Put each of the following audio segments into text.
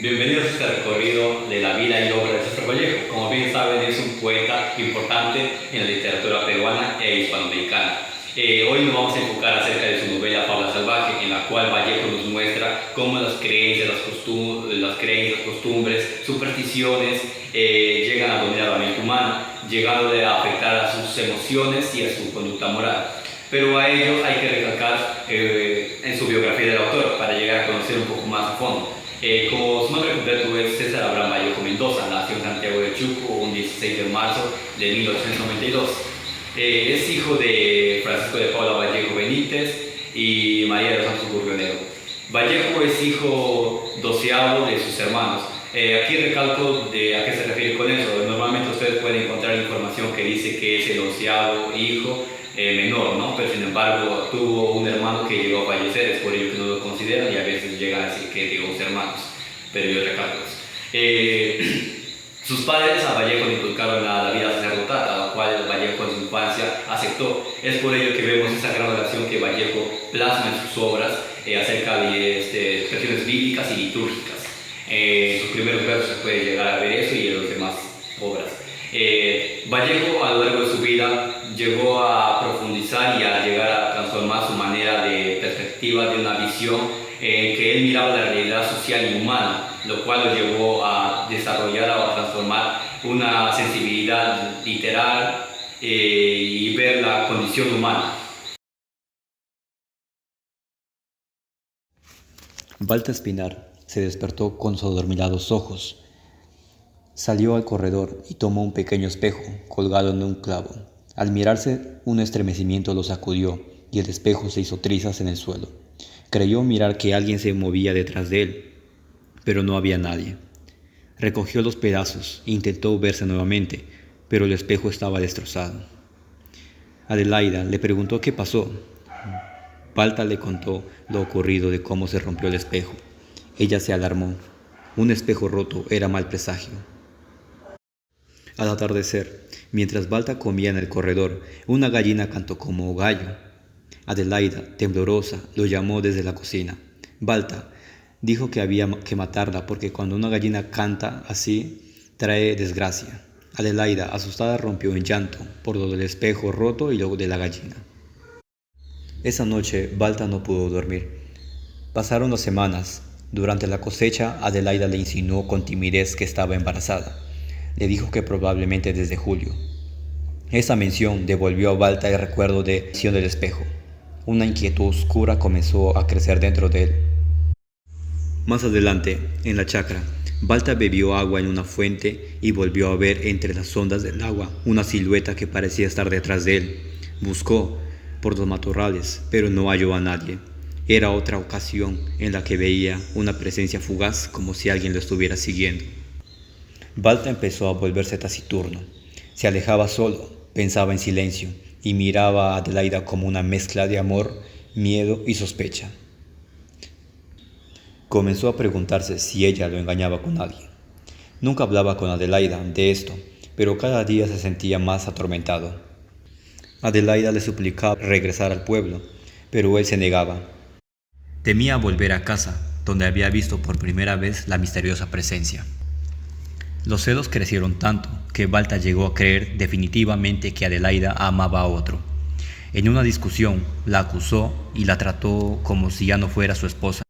Bienvenidos a este recorrido de la vida y obra de César Vallejo. Como bien saben, es un poeta importante en la literatura peruana e hispanoamericana. Hoy nos vamos a enfocar acerca de su novela Fauna Salvaje, en la cual Vallejo nos muestra cómo las creencias, costumbres, supersticiones llegan a dominar la mente humana, llegando a afectar a sus emociones y a su conducta moral. Pero a ello hay que recalcar en su biografía del autor para llegar a conocer un poco más a fondo. Como su nombre completo es César Abraham Vallejo Mendoza, nació en Santiago de Chuco un 16 de marzo de 1892. Es hijo de Francisco de Paula Vallejo Benítez y María de los Santos Burgonero. Vallejo es hijo doceavo de sus hermanos. Aquí recalco a qué se refiere con eso. Normalmente ustedes pueden encontrar información que dice que es el onceavo hijo menor, ¿no? Pero sin embargo tuvo un hermano que llegó a fallecer, es por ello que no lo consideran y a veces llegan a decir que dio 11 hermanos, pero yo recalco eso. Sus padres a Vallejo le inculcaron la vida sacerdotal, a la cual Vallejo en su infancia aceptó. Es por ello que vemos esa gran relación que Vallejo plasma en sus obras acerca de expresiones bíblicas y litúrgicas. En sus primeros versos se puede llegar a ver eso y en las demás obras. Vallejo a lo largo de su vida llegó a profundizar y a llegar a transformar su manera de perspectiva de una visión en que él miraba la realidad social y humana, lo cual lo llevó a desarrollar o a transformar una sensibilidad literal y ver la condición humana. Balta Espinar se despertó con sus adormilados ojos. Salió al corredor y tomó un pequeño espejo colgado en un clavo. Al mirarse, un estremecimiento lo sacudió y el espejo se hizo trizas en el suelo. Creyó mirar que alguien se movía detrás de él, pero no había nadie. Recogió los pedazos e intentó verse nuevamente, pero el espejo estaba destrozado. Adelaida le preguntó qué pasó. Balta le contó lo ocurrido de cómo se rompió el espejo. Ella se alarmó. Un espejo roto era mal presagio. Al atardecer, mientras Balta comía en el corredor, una gallina cantó como gallo. Adelaida, temblorosa, lo llamó desde la cocina. Balta dijo que había que matarla porque cuando una gallina canta así, trae desgracia. Adelaida, asustada, rompió en llanto por lo del espejo roto y lo de la gallina. Esa noche, Balta no pudo dormir. Pasaron las semanas. Durante la cosecha, Adelaida le insinuó con timidez que estaba embarazada. Le dijo que probablemente desde julio. Esa mención devolvió a Balta el recuerdo de la visión del espejo. Una inquietud oscura comenzó a crecer dentro de él. Más adelante, en la chacra, Balta bebió agua en una fuente y volvió a ver entre las ondas del agua una silueta que parecía estar detrás de él. Buscó por los matorrales, pero no halló a nadie. Era otra ocasión en la que veía una presencia fugaz como si alguien lo estuviera siguiendo. Balta empezó a volverse taciturno. Se alejaba solo, pensaba en silencio y miraba a Adelaida como una mezcla de amor, miedo y sospecha. Comenzó a preguntarse si ella lo engañaba con alguien. Nunca hablaba con Adelaida de esto, pero cada día se sentía más atormentado. Adelaida le suplicaba regresar al pueblo, pero él se negaba. Temía volver a casa, donde había visto por primera vez la misteriosa presencia. Los celos crecieron tanto que Balta llegó a creer definitivamente que Adelaida amaba a otro. En una discusión la acusó y la trató como si ya no fuera su esposa.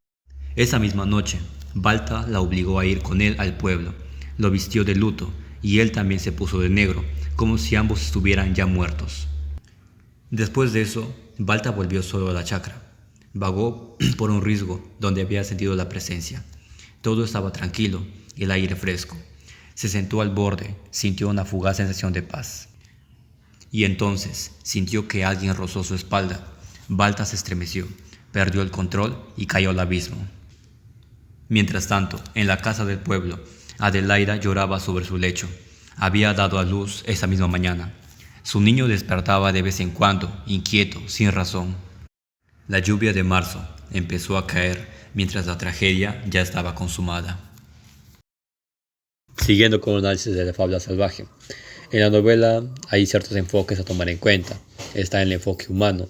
Esa misma noche, Balta la obligó a ir con él al pueblo. Lo vistió de luto y él también se puso de negro, como si ambos estuvieran ya muertos. Después de eso, Balta volvió solo a la chacra. Vagó por un risco donde había sentido la presencia. Todo estaba tranquilo, el aire fresco. Se sentó al borde, sintió una fugaz sensación de paz. Y entonces sintió que alguien rozó su espalda. Balta se estremeció, perdió el control y cayó al abismo. Mientras tanto, en la casa del pueblo, Adelaida lloraba sobre su lecho. Había dado a luz esa misma mañana. Su niño despertaba de vez en cuando, inquieto, sin razón. La lluvia de marzo empezó a caer mientras la tragedia ya estaba consumada. Siguiendo con el análisis de la fábula salvaje. En la novela hay ciertos enfoques a tomar en cuenta. Está el enfoque humano,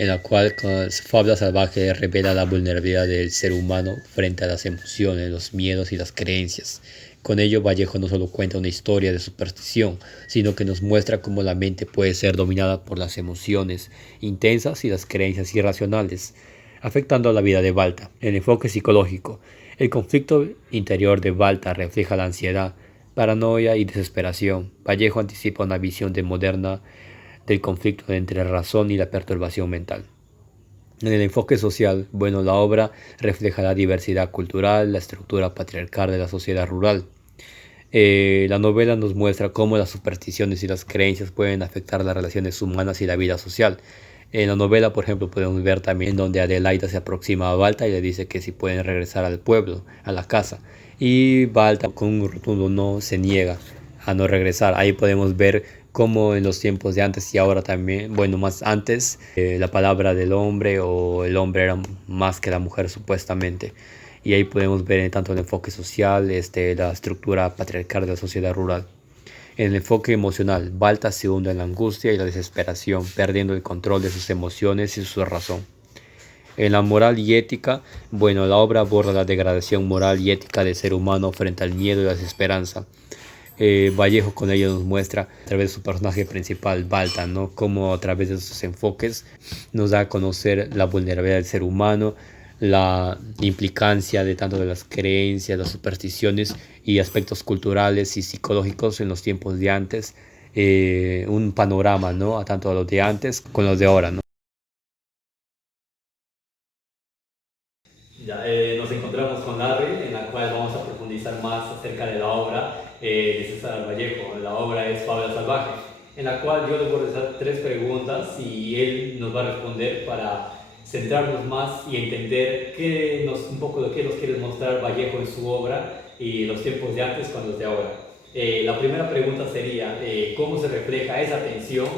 en la cual con Fábula Salvaje revela la vulnerabilidad del ser humano frente a las emociones, los miedos y las creencias. Con ello, Vallejo no solo cuenta una historia de superstición, sino que nos muestra cómo la mente puede ser dominada por las emociones intensas y las creencias irracionales, afectando a la vida de Balta. El enfoque psicológico. El conflicto interior de Balta refleja la ansiedad, paranoia y desesperación. Vallejo anticipa una visión moderna del conflicto entre la razón y la perturbación mental. En el enfoque social, bueno, la obra refleja la diversidad cultural, la estructura patriarcal de la sociedad rural. La novela nos muestra cómo las supersticiones y las creencias pueden afectar las relaciones humanas y la vida social. En la novela, por ejemplo, podemos ver también donde Adelaida se aproxima a Balta y le dice que si pueden regresar al pueblo, a la casa. Y Balta, con un rotundo no, se niega a no regresar. Ahí podemos ver cómo en los tiempos de antes y ahora también, bueno, más antes, la palabra del hombre o el hombre era más que la mujer supuestamente. Y ahí podemos ver tanto el enfoque social, la estructura patriarcal de la sociedad rural. En el enfoque emocional, Balta se hunde en la angustia y la desesperación, perdiendo el control de sus emociones y su razón. En la moral y ética, bueno, la obra aborda la degradación moral y ética del ser humano frente al miedo y la desesperanza. Vallejo con ello nos muestra a través de su personaje principal, Balta, ¿no? Cómo a través de sus enfoques nos da a conocer la vulnerabilidad del ser humano, la implicancia de tanto de las creencias, las supersticiones y aspectos culturales y psicológicos en los tiempos de antes, un panorama, ¿no? A tanto a los de antes con los de ahora, ¿no? Ya, nos encontramos con Larry, en la cual vamos a profundizar más acerca de la obra de César Vallejo. La obra es Fábula Salvaje, en la cual yo le voy a hacer 3 preguntas y él nos va a responder para centrarnos más y entender un poco de qué nos quiere mostrar Vallejo en su obra y los tiempos de antes con los de ahora. La primera pregunta sería, ¿cómo se refleja esa tensión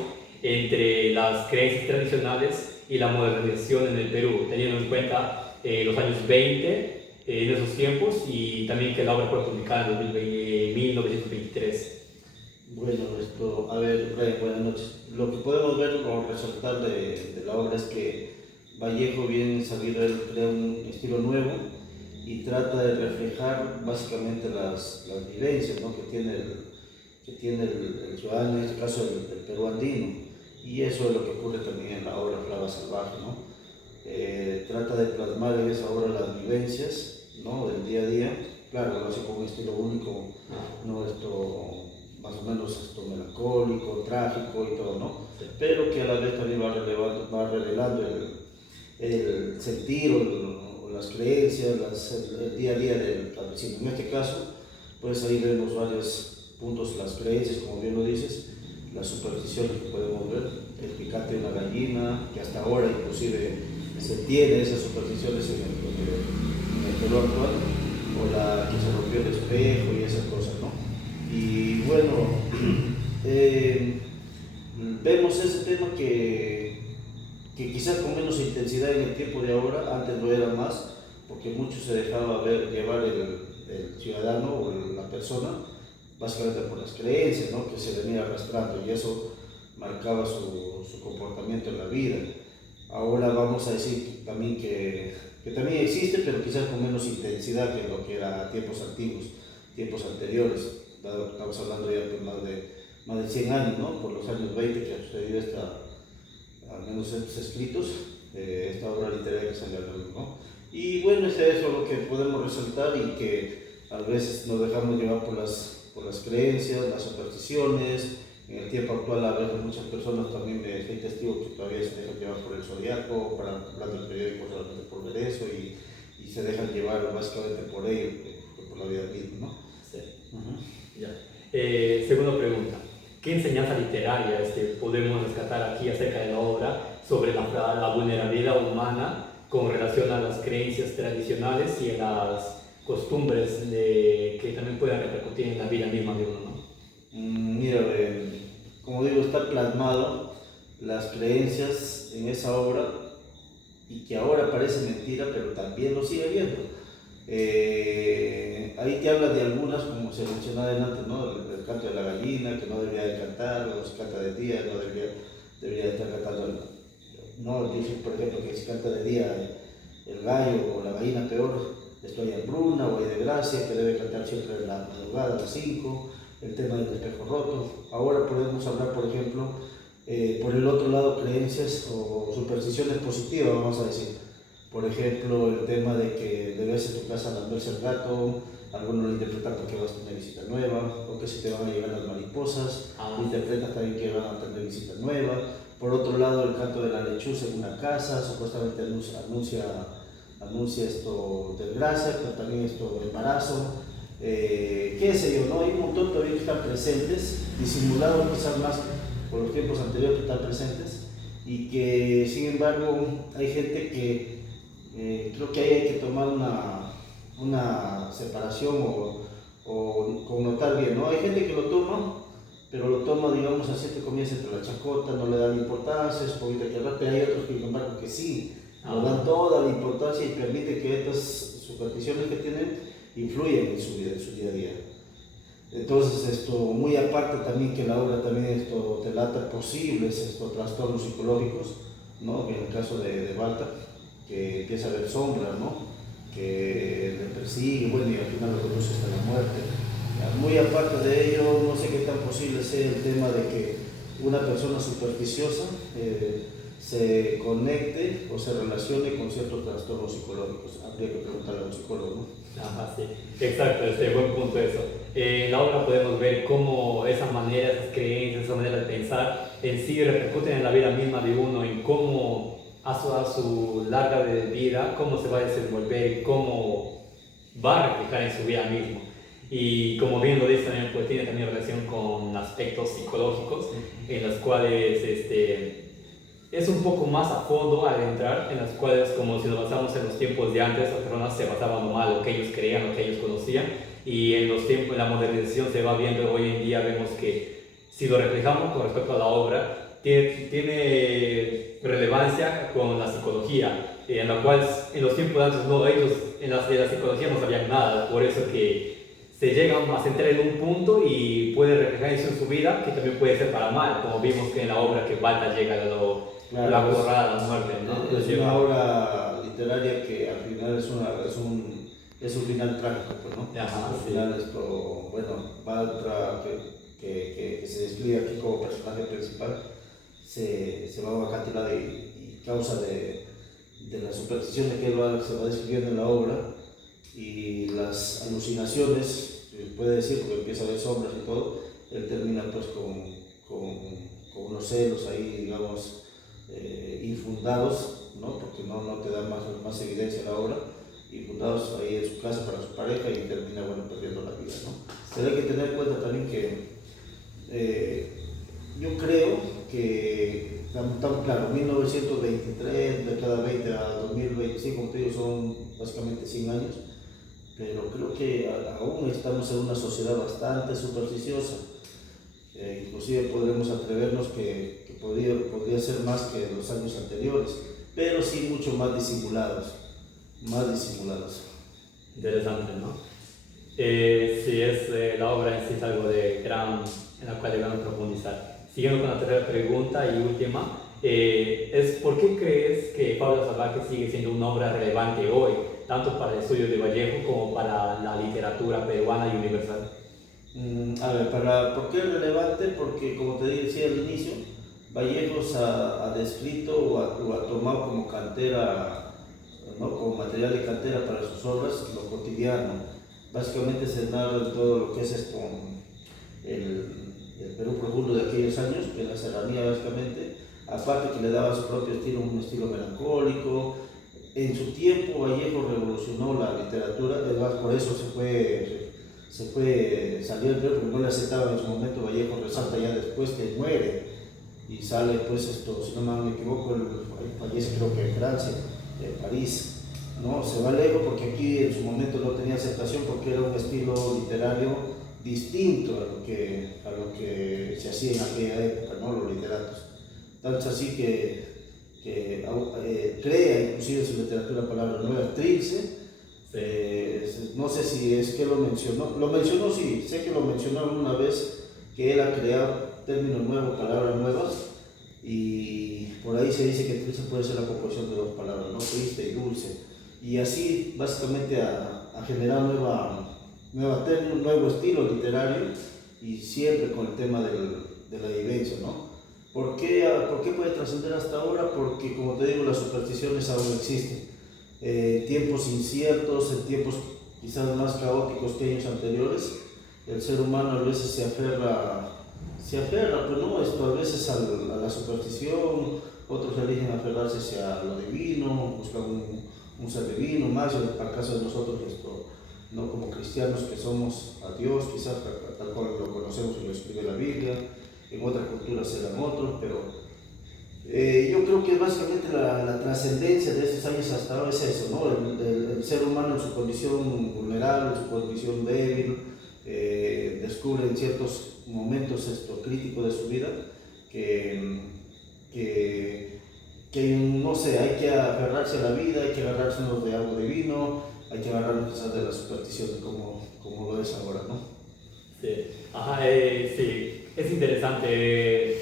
entre las creencias tradicionales y la modernización en el Perú, teniendo en cuenta los años 20 en esos tiempos y también que la obra fue publicada en 1923? Bueno, a ver, buenas noches. Lo que podemos ver o resaltar de la obra es que Vallejo viene sabido, él crea un estilo nuevo y trata de reflejar básicamente las vivencias, ¿no? Que tiene el ciudadano, en este caso el Perú andino, y eso es lo que ocurre también en la obra Fábula Salvaje, ¿no? Trata de plasmar en esa obra las vivencias, ¿no? Del día a día. Claro, lo hace con un estilo único, ¿no? Más o menos melancólico, trágico y todo, ¿no? Pero que a la vez también va revelando el sentir o las creencias, el día a día del campesino. En este caso, pues ahí vemos varios puntos, las creencias, como bien lo dices, las supersticiones que podemos ver, el picante de una gallina, que hasta ahora inclusive se tiene esas supersticiones en el Perú actual, o la que se rompió el espejo y esas cosas, ¿no? Y bueno, vemos ese tema que quizás con menos intensidad en el tiempo de ahora, antes lo era más, porque mucho se dejaba llevar el ciudadano o la persona, básicamente por las creencias, ¿no? Que se venía arrastrando y eso marcaba su comportamiento en la vida. Ahora vamos a decir también que también existe, pero quizás con menos intensidad que lo que era tiempos antiguos, tiempos anteriores. Estamos hablando ya de más de 100 años, ¿no? Por los años 20 que ha sucedido al menos estos escritos, esta obra literaria que salió a la luz, ¿no? Y bueno, es eso lo que podemos resaltar y que a veces nos dejamos llevar por las creencias, las supersticiones. En el tiempo actual, a veces muchas personas también soy testigo que todavía se dejan llevar por el zodiaco, para hablar del periódico solamente por ver eso y se dejan llevar básicamente por ello, por la vida misma, ¿no? Sí. Ya. Segunda pregunta. ¿Qué enseñanza literaria podemos rescatar aquí acerca de la obra sobre la vulnerabilidad humana con relación a las creencias tradicionales y a las costumbres que también pueden repercutir en la vida misma de uno, ¿no? Mira, como digo, está plasmado las creencias en esa obra y que ahora parece mentira, pero también lo sigue viendo. Ahí te habla de algunas, como se mencionaba antes, ¿no? El canto de la gallina, que no debería de cantar, o si canta de día, no debería de estar cantando ¿no? Dice, por ejemplo, que si canta de día el gallo o la gallina peor, estoy en Bruna o hay de Gracia, que debe cantar siempre en la madrugada a las 5, el tema del espejo roto. Ahora podemos hablar, por ejemplo, por el otro lado, creencias o supersticiones positivas, vamos a decir. Por ejemplo, el tema de que debes en tu casa lamberse el gato, algunos lo interpretan porque vas a tener visita nueva, o que se te van a llegar las mariposas, interpretas también que van a tener visita nueva. Por otro lado, el canto de la lechuza en una casa, supuestamente anuncia esto desgracia, pero también esto de embarazo, qué sé yo, ¿no? Hay un montón todavía que están presentes, disimulados quizás más por los tiempos anteriores que están presentes, y que sin embargo hay gente que creo que ahí hay que tomar una separación o connotar bien, ¿no? Hay gente que lo toma, pero lo toma, digamos, así que comienza entre la chacota, no le dan importancia, es poquito que hablar, pero hay otros que, sin embargo, que sí, le dan toda la importancia y permite que estas supersticiones que tienen influyan en su vida, en su día a día. Entonces, muy aparte también que la obra también relata posibles trastornos psicológicos, ¿no? En el caso de Balta, que empieza a ver sombras, ¿no? Que le persigue, bueno, y al final lo conduce hasta la muerte. Muy aparte de ello, no sé qué tan posible sea el tema de que una persona supersticiosa se conecte o se relacione con ciertos trastornos psicológicos. Habría que preguntarle a un psicólogo, ¿no? Ajá, sí, exacto, buen punto eso. En la obra podemos ver cómo esas maneras, esas creencias, esa manera de pensar en sí repercuten en la vida misma de uno, en cómo a su larga vida, cómo se va a desenvolver, cómo va a reflejar en su vida mismo. Y como bien lo dice también, pues tiene también relación con aspectos psicológicos, en los cuales es un poco más a fondo al entrar, en las cuales, como si nos basamos en los tiempos de antes, las personas se basaban nomás en lo que ellos creían, lo que ellos conocían, y en los tiempos, en la modernización se va viendo, hoy en día vemos que si lo reflejamos con respecto a la obra, tiene relevancia con la psicología, en la cual en los tiempos de antes no, ellos de la psicología no sabían nada, por eso que se llegan a centrar en un punto y pueden reflejar eso en su vida, que también puede ser para mal, como vimos que en la obra que Balta llega a la borrada, la muerte, ¿no? Es una obra literaria que al final es un final trágico, pues, ¿no? Ajá, al final bueno, Balta, que se describe aquí como personaje principal, se va a Huacatila y causa de las supersticiones que él se va describiendo en la obra y las alucinaciones, puede decir, porque empieza a ver sombras y todo, él termina pues con unos celos ahí, digamos, infundados, ¿no? Porque no te da más evidencia la obra, infundados ahí en su casa para su pareja y termina, bueno, perdiendo la vida, ¿no? Pero hay que tener en cuenta también que yo creo que, claro, 1923, de cada 20 a 2025, como te digo, son básicamente 100 años, pero creo que aún estamos en una sociedad bastante supersticiosa. Inclusive podremos atrevernos que podría ser más que los años anteriores, pero sí mucho más disimulados, Interesante, ¿no? Sí, la obra en sí es algo en la cual debemos profundizar. Siguiendo con la tercera pregunta y última, ¿por qué crees que Fábulas Salvajes sigue siendo una obra relevante hoy, tanto para el estudio de Vallejo como para la literatura peruana y universal? A ver, ¿por qué es relevante? Porque, como te decía al inicio, Vallejos ha descrito o ha tomado como cantera, ¿no? Como material de cantera para sus obras lo cotidiano. Básicamente se narra todo lo que es el Perú profundo de aquellos años, que la serranía básicamente, aparte que le daba su propio estilo, un estilo melancólico. En su tiempo Vallejo revolucionó la literatura, además por eso salió del Perú, porque no le aceptaban en su momento. Vallejo resalta ya después que muere y sale, pues, si no me equivoco, él fallece creo que en Francia, en París, ¿no? Se va lejos porque aquí en su momento no tenía aceptación porque era un estilo literario distinto a lo que se hacía en aquella época, ¿no? Los literatos. Tanto es así que crea inclusive en su literatura palabras nuevas, Trilce. No sé si es que lo mencionó, sí, sé que lo mencionó alguna vez, que él ha creado términos nuevos, palabras nuevas, y por ahí se dice que triste puede ser la composición de dos palabras, ¿no? Triste y dulce. Y así básicamente a generar nuevo estilo literario y siempre con el tema de la vivencia, ¿no? ¿Por qué puede trascender hasta ahora? Porque, como te digo, las supersticiones aún existen. Tiempos inciertos, en tiempos quizás más caóticos que años anteriores, el ser humano a veces se aferra, pero no, a veces a la superstición, otros eligen aferrarse hacia lo divino, buscan un ser divino, más para el caso de nosotros, no como cristianos que somos a Dios, quizás tal cual lo conocemos y lo escribe la Biblia, en otras culturas serán otros, pero yo creo que básicamente la trascendencia de esos años hasta ahora es eso, ¿no? El ser humano en su condición vulnerable, en su condición débil, descubre en ciertos momentos críticos de su vida que, que, que, no sé, hay que aferrarse a la vida, hay que agarrarse de algo divino, hay que agarrarnos quizás de la superstición como lo es ahora, ¿no? Sí, ajá, sí, es interesante,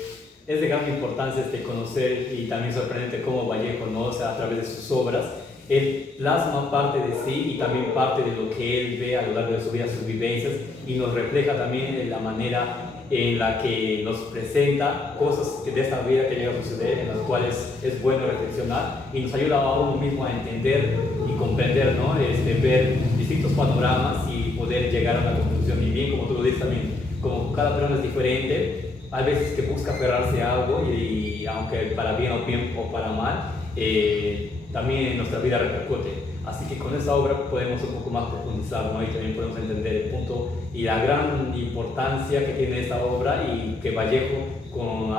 es de gran importancia conocer y también sorprendente cómo Vallejo, ¿no? O sea, a través de sus obras, él plasma parte de sí y también parte de lo que él ve a lo largo de su vida, sus vivencias, y nos refleja también en la manera en la que nos presenta cosas de esta vida que llega a suceder, en las cuales es bueno reflexionar y nos ayuda a uno mismo a entender y comprender, ¿no? Ver distintos panoramas y poder llegar a una conclusión. Y bien, como tú lo dices también, como cada persona es diferente, hay veces que busca aferrarse a algo y aunque para bien o para mal, también en nuestra vida repercute. Así que con esa obra podemos un poco más profundizar, ¿no? Y también podemos entender el punto y la gran importancia que tiene esta obra y que Vallejo con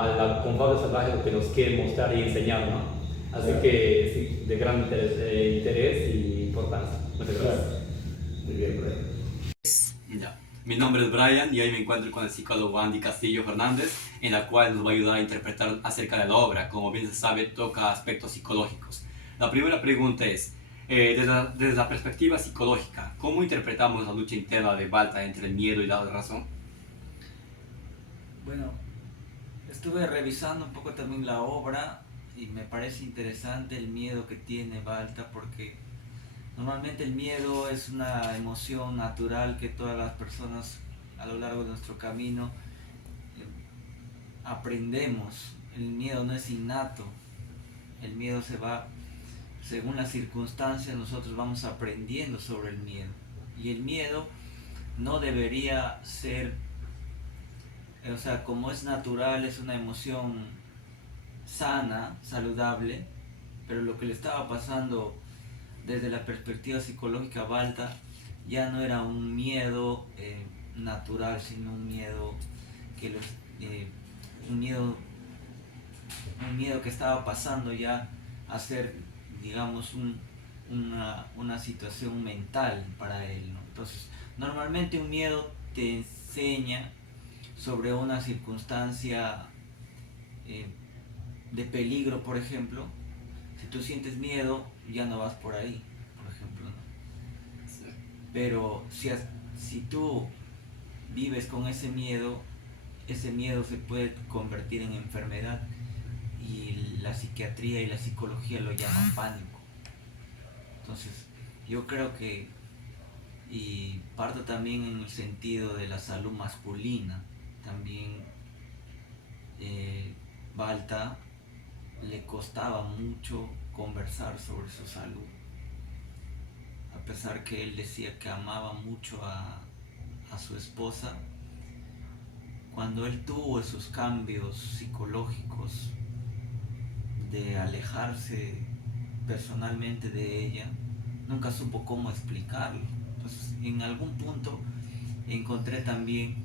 Fabio Salvaje lo que nos quiere mostrar y enseñar, ¿no? Así que sí, de gran interés y importancia. Muchas gracias. Muy bien, Brian. Ya. Mi nombre es Brian y hoy me encuentro con el psicólogo Andy Castillo Fernández, en la cual nos va a ayudar a interpretar acerca de la obra. Como bien se sabe, toca aspectos psicológicos. La primera pregunta es, desde la perspectiva psicológica, ¿cómo interpretamos la lucha interna de Balta entre el miedo y la razón? Bueno, estuve revisando un poco también la obra y me parece interesante el miedo que tiene Balta porque normalmente el miedo es una emoción natural que todas las personas a lo largo de nuestro camino aprendemos. El miedo no es innato, el miedo se va, según las circunstancias nosotros vamos aprendiendo sobre el miedo. Y el miedo no debería ser, o sea, como es natural, es una emoción sana, saludable, pero lo que le estaba pasando desde la perspectiva psicológica Balta ya no era un miedo natural, sino un miedo que un miedo que estaba pasando ya a ser, digamos, una situación mental para él, ¿no? Entonces, normalmente un miedo te enseña sobre una circunstancia de peligro, por ejemplo. Si tú sientes miedo, ya no vas por ahí, por ejemplo, ¿no? Sí. Pero si tú vives con ese miedo se puede convertir en enfermedad y la psiquiatría y la psicología lo llaman pánico. Entonces, yo creo que, y parto también en el sentido de la salud masculina, también Balta le costaba mucho conversar sobre su salud, a pesar que él decía que amaba mucho a su esposa. Cuando él tuvo esos cambios psicológicos de alejarse personalmente de ella, nunca supo cómo explicarlo. Entonces, en algún punto encontré también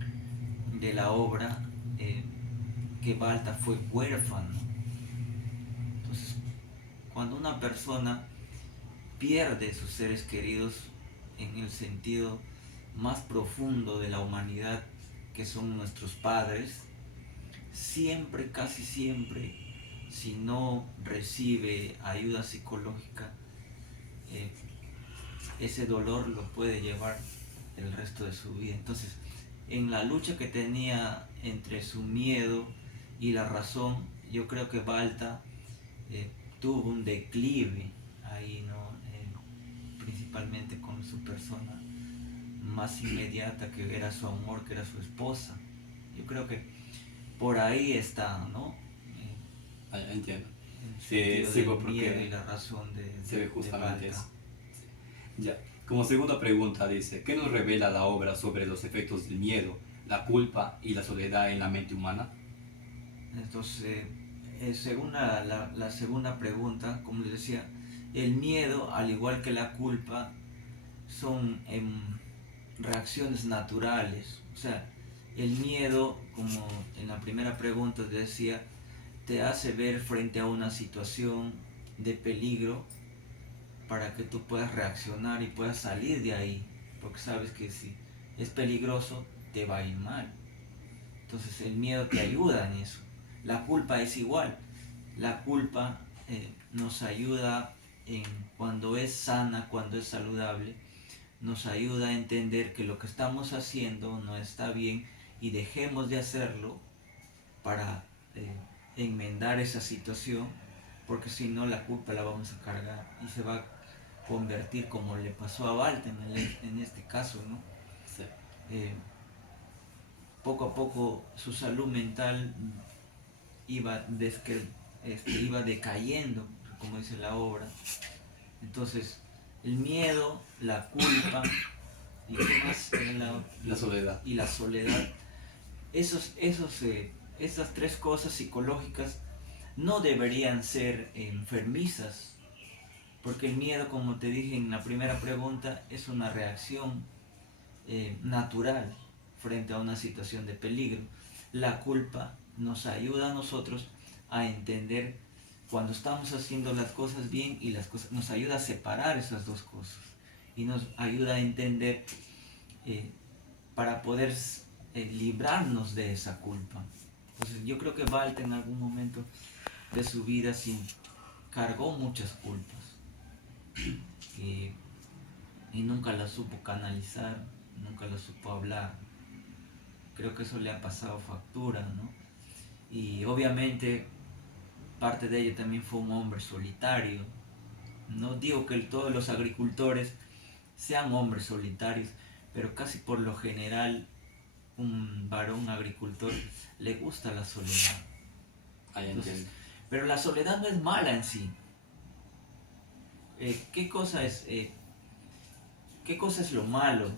de la obra que Balta fue huérfano. Entonces, cuando una persona pierde sus seres queridos en el sentido más profundo de la humanidad, que son nuestros padres, siempre, casi siempre, si no recibe ayuda psicológica, ese dolor lo puede llevar el resto de su vida. Entonces, en la lucha que tenía entre su miedo y la razón, yo creo que Balta tuvo un declive ahí, ¿no? Principalmente con su persona más inmediata, que era su amor, que era su esposa. Yo creo que por ahí está, ¿no? Entiendo. El Sí, sentido sí, del porque miedo y la razón se ve de justamente Balta. eso. Ya. Como segunda pregunta dice, ¿qué nos revela la obra sobre los efectos del miedo, la culpa y la soledad en la mente humana? Entonces, según la segunda pregunta, como les decía, el miedo, al igual que la culpa, son reacciones naturales. O sea, el miedo, como en la primera pregunta te decía, te hace ver frente a una situación de peligro para que tú puedas reaccionar y puedas salir de ahí, porque sabes que si es peligroso te va a ir mal. Entonces el miedo te ayuda en eso. La culpa es igual. La culpa nos ayuda cuando es sana, cuando es saludable, nos ayuda a entender que lo que estamos haciendo no está bien y dejemos de hacerlo para enmendar esa situación, porque si no la culpa la vamos a cargar y se va a convertir como le pasó a Walter en este caso, ¿no? Sí. Eh, Poco a poco su salud mental iba, iba decayendo, como dice la obra. Entonces, el miedo, la culpa y qué más era La soledad. y la soledad, esas tres cosas psicológicas no deberían ser enfermizas, porque el miedo, como te dije en la primera pregunta, es una reacción natural frente a una situación de peligro. La culpa nos ayuda a nosotros a entender cuando estamos haciendo las cosas bien y las cosas, nos ayuda a separar esas dos cosas y nos ayuda a entender para poder librarnos de esa culpa. Entonces yo creo que Walter en algún momento de su vida sí cargó muchas culpas y nunca las supo canalizar, nunca las supo hablar. Creo que eso le ha pasado factura, ¿no? Y obviamente parte de ello también fue un hombre solitario. No digo que todos los agricultores sean hombres solitarios, pero casi por lo general un varón agricultor le gusta la soledad. Ahí Entonces, entiendo. pero la soledad no es mala en sí. ¿Qué cosa es lo malo?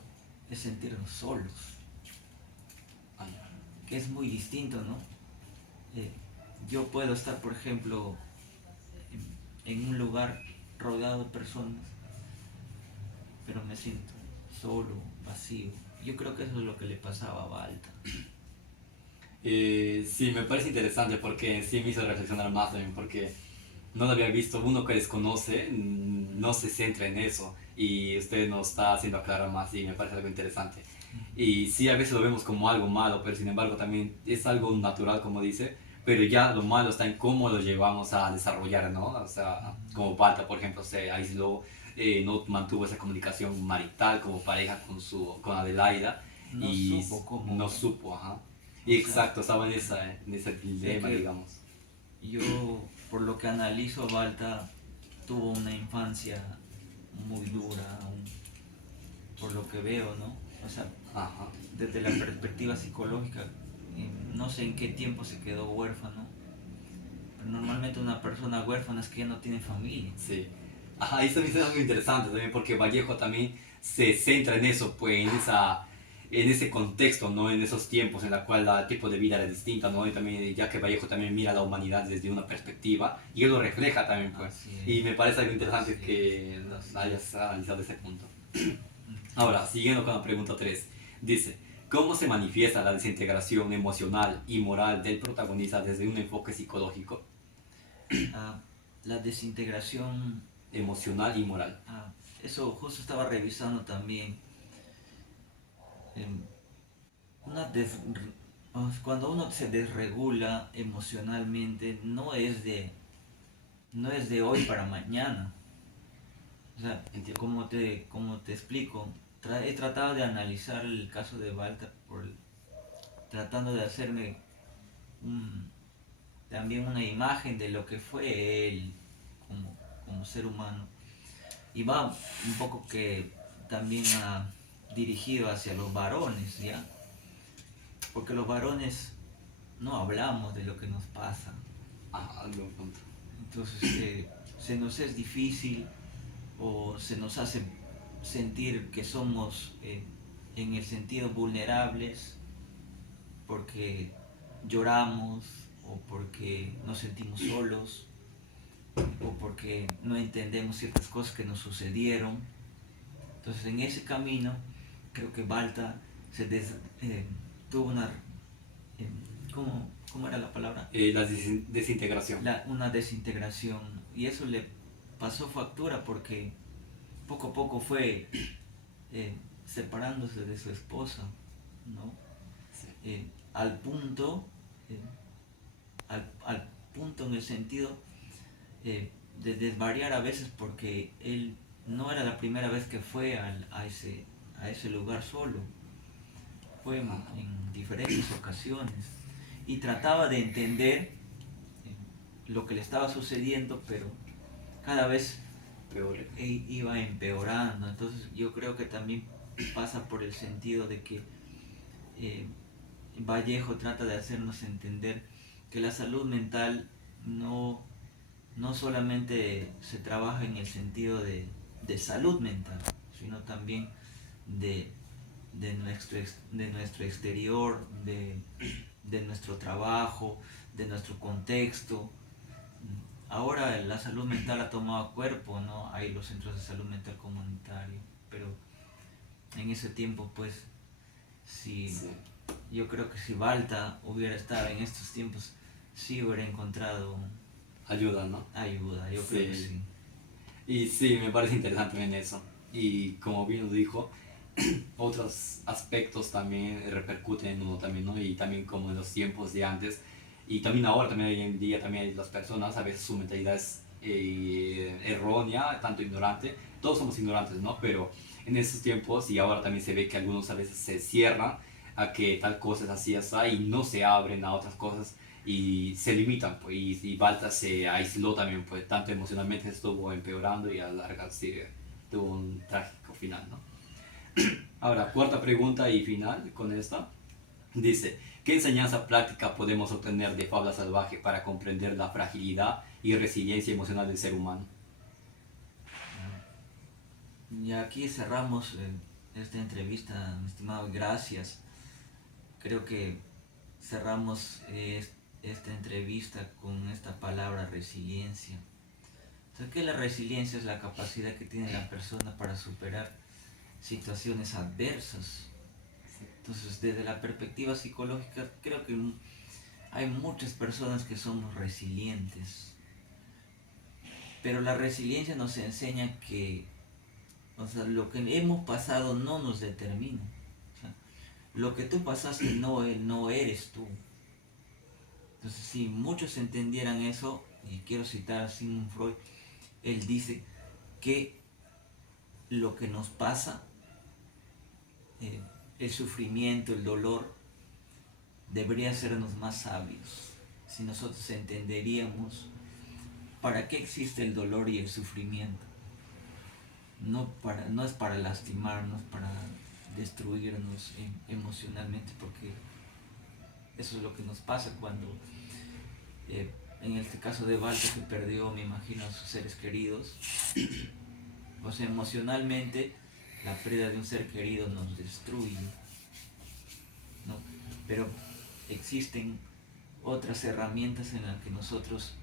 Es sentirnos solos, Ahí. que es muy distinto, ¿no? Yo puedo estar, por ejemplo, en un lugar rodeado de personas, pero me siento solo, vacío. Yo creo que eso es lo que le pasaba a Balta. Sí, me parece interesante porque sí me hizo reflexionar más también, porque no lo había visto. Uno que desconoce no se centra en eso y usted nos está haciendo aclarar más y me parece algo interesante. Y sí, a veces lo vemos como algo malo, pero sin embargo también es algo natural, como dice, pero ya lo malo está en cómo lo llevamos a desarrollar, ¿no? O sea, como Balta, por ejemplo, se aisló, no mantuvo esa comunicación marital como pareja con Adelaida No y supo cómo. no supo, ajá. O Y sea, exacto, estaba en ese dilema, que digamos. yo, por lo que analizo, Balta tuvo una infancia muy dura, por lo que veo, ¿no? O sea, Ajá, desde la perspectiva psicológica, no sé en qué tiempo se quedó huérfano, pero normalmente una persona huérfana es que ya no tiene familia. sí. Ajá, eso también es algo interesante también porque Vallejo también se centra en eso, pues en ese contexto, ¿no? En esos tiempos en la cual el tipo de vida era distinta, ¿no? Y también, ya que Vallejo también mira la humanidad desde una perspectiva y él lo refleja también, pues. Así es. Y me parece algo interesante Así que es. hayas analizado ese punto. Ahora, siguiendo con la pregunta 3, dice, ¿cómo se manifiesta la desintegración emocional y moral del protagonista desde un enfoque psicológico? La desintegración, Emocional y moral. eso justo estaba revisando también. em, una des- Cuando uno se desregula emocionalmente, no es de hoy para mañana. O sea, Entiendo. como te explico, he tratado de analizar el caso de Balta tratando de hacerme un, también una imagen de lo que fue él como ser humano. Y va un poco que también dirigido hacia los varones, ¿ya? Porque los varones no hablamos de lo que nos pasa. Buen punto. Entonces se nos es difícil o se nos hace sentir que somos en el sentido vulnerables porque lloramos o porque nos sentimos solos o porque no entendemos ciertas cosas que nos sucedieron. Entonces en ese camino creo que Balta tuvo una... eh, ¿cómo era la palabra? La desintegración. Una desintegración, y eso le pasó factura porque poco a poco fue separándose de su esposa, ¿no? Sí. Al punto, al punto en el sentido de desvariar a veces porque él no era la primera vez que fue a ese lugar solo, fue en diferentes ocasiones y trataba de entender lo que le estaba sucediendo, pero cada vez Peor. iba empeorando. Entonces yo creo que también pasa por el sentido de que Vallejo trata de hacernos entender que la salud mental no solamente se trabaja en el sentido de salud mental, sino también de nuestro exterior, de nuestro trabajo, de nuestro contexto. Ahora la salud mental ha tomado cuerpo, ¿no? Hay los centros de salud mental comunitario, pero en ese tiempo, pues, sí. Yo creo que si Balta hubiera estado en estos tiempos, sí hubiera encontrado Ayuda, ¿no? ayuda, yo creo que sí. Y sí, me parece interesante también eso. Y como bien nos dijo, otros aspectos también repercuten en uno también, ¿no? Y también como en los tiempos de antes, y también ahora, también hoy en día, también las personas, a veces su mentalidad es errónea, tanto ignorante, todos somos ignorantes, ¿no? Pero en estos tiempos, y ahora también se ve que algunos a veces se cierran a que tal cosa es así, así, y no se abren a otras cosas, y se limitan, pues, y Balta se aisló también, pues, tanto emocionalmente estuvo empeorando y a la larga sí, tuvo un trágico final, ¿no? Ahora, cuarta pregunta y final con esta. Dice, ¿qué enseñanza práctica podemos obtener de Fabla Salvaje para comprender la fragilidad y resiliencia emocional del ser humano? Y aquí cerramos esta entrevista, mi estimado, gracias. Creo que cerramos esta entrevista con esta palabra resiliencia. O sea, que la resiliencia es la capacidad que tiene la persona para superar situaciones adversas. Entonces, desde la perspectiva psicológica, creo que hay muchas personas que somos resilientes. Pero la resiliencia nos enseña que, o sea, lo que hemos pasado no nos determina. O sea, lo que tú pasaste no eres tú. Entonces, si muchos entendieran eso, y quiero citar a Sigmund Freud, él dice que lo que nos pasa, el sufrimiento, el dolor, debería hacernos más sabios. Si nosotros entenderíamos para qué existe el dolor y el sufrimiento. No es para lastimarnos, para destruirnos emocionalmente, porque eso es lo que nos pasa cuando, en este caso de Balta, que perdió, me imagino, a sus seres queridos. O sea, emocionalmente, la pérdida de un ser querido nos destruye, ¿no? Pero existen otras herramientas en las que nosotros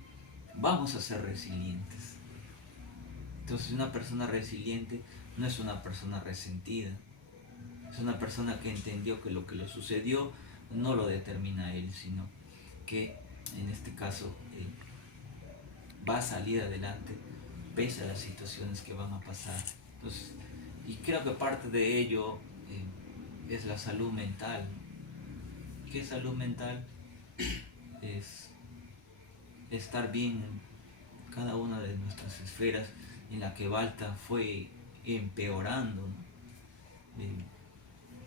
vamos a ser resilientes. Entonces, una persona resiliente no es una persona resentida, es una persona que entendió que lo que le sucedió no lo determina él, sino que en este caso va a salir adelante pese a las situaciones que van a pasar. Entonces, y creo que parte de ello es la salud mental. ¿Qué es salud mental? Es estar bien en cada una de nuestras esferas en la que Balta fue empeorando, ¿no?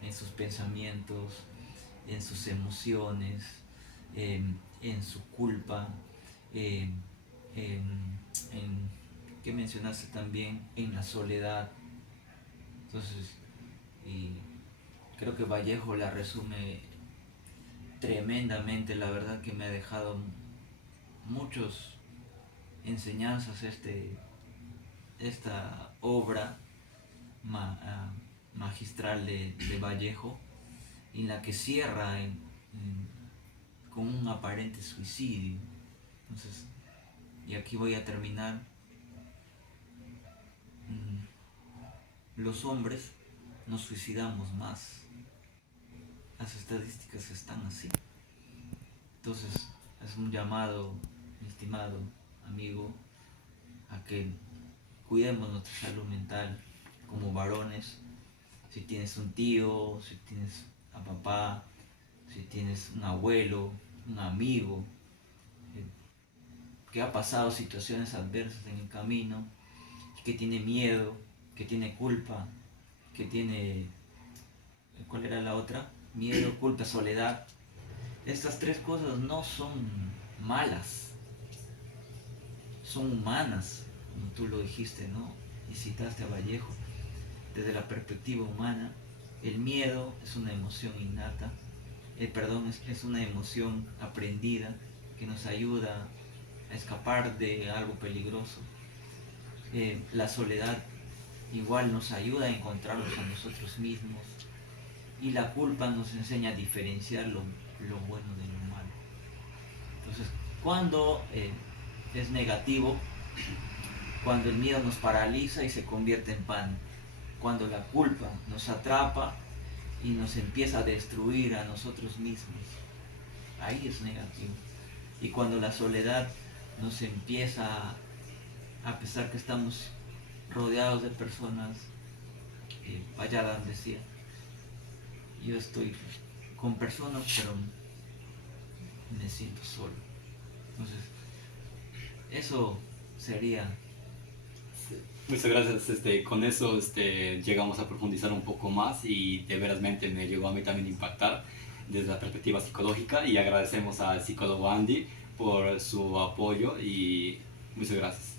En sus pensamientos, en sus emociones, en su culpa, en que mencionaste también, en la soledad. Entonces, y creo que Vallejo la resume tremendamente, la verdad que me ha dejado muchas enseñanzas esta obra magistral de Vallejo, en la que cierra con un aparente suicidio. Entonces, y aquí voy a terminar. Los hombres nos suicidamos más. Las estadísticas están así. Entonces, es un llamado, mi estimado amigo, a que cuidemos nuestra salud mental como varones. Si tienes un tío, si tienes a papá, si tienes un abuelo, un amigo, que ha pasado situaciones adversas en el camino, que tiene miedo, que tiene culpa, que tiene, ¿cuál era la otra? Miedo, culpa, soledad. Estas tres cosas no son malas, son humanas, como tú lo dijiste, ¿no? Y citaste a Vallejo. Desde la perspectiva humana, el miedo es una emoción innata, el perdón es una emoción aprendida que nos ayuda a escapar de algo peligroso. La soledad igual nos ayuda a encontrarnos a nosotros mismos, y la culpa nos enseña a diferenciar lo bueno de lo malo. Entonces, cuando es negativo, cuando el miedo nos paraliza y se convierte en pánico, cuando la culpa nos atrapa y nos empieza a destruir a nosotros mismos, ahí es negativo. Y cuando la soledad nos empieza, a pesar que estamos rodeados de personas, Valladan decía, yo estoy con personas pero me siento solo. Entonces, eso sería. Muchas gracias. Con eso llegamos a profundizar un poco más y de verasmente me llegó a mí también impactar desde la perspectiva psicológica, y agradecemos al psicólogo Andy por su apoyo y muchas gracias.